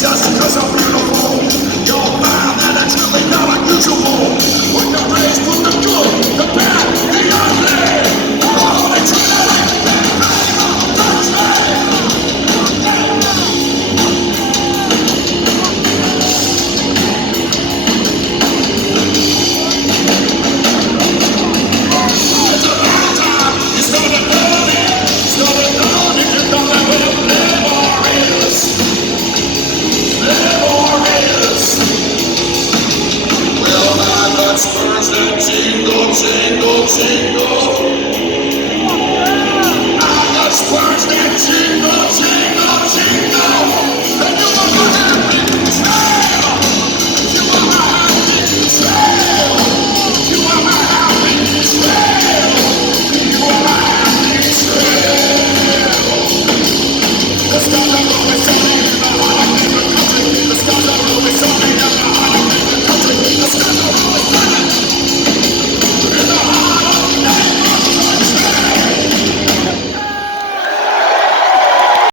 just 'cause I'm beautiful. You'll find that it's really not unusual. When you're raised with the good, the bad, the ugly. Oh, they treat it like it's a long time. You started learning. Started learning. You know that what a playboy is. Playboy is. Well, my nuts burst and jingle, jingle, jingle.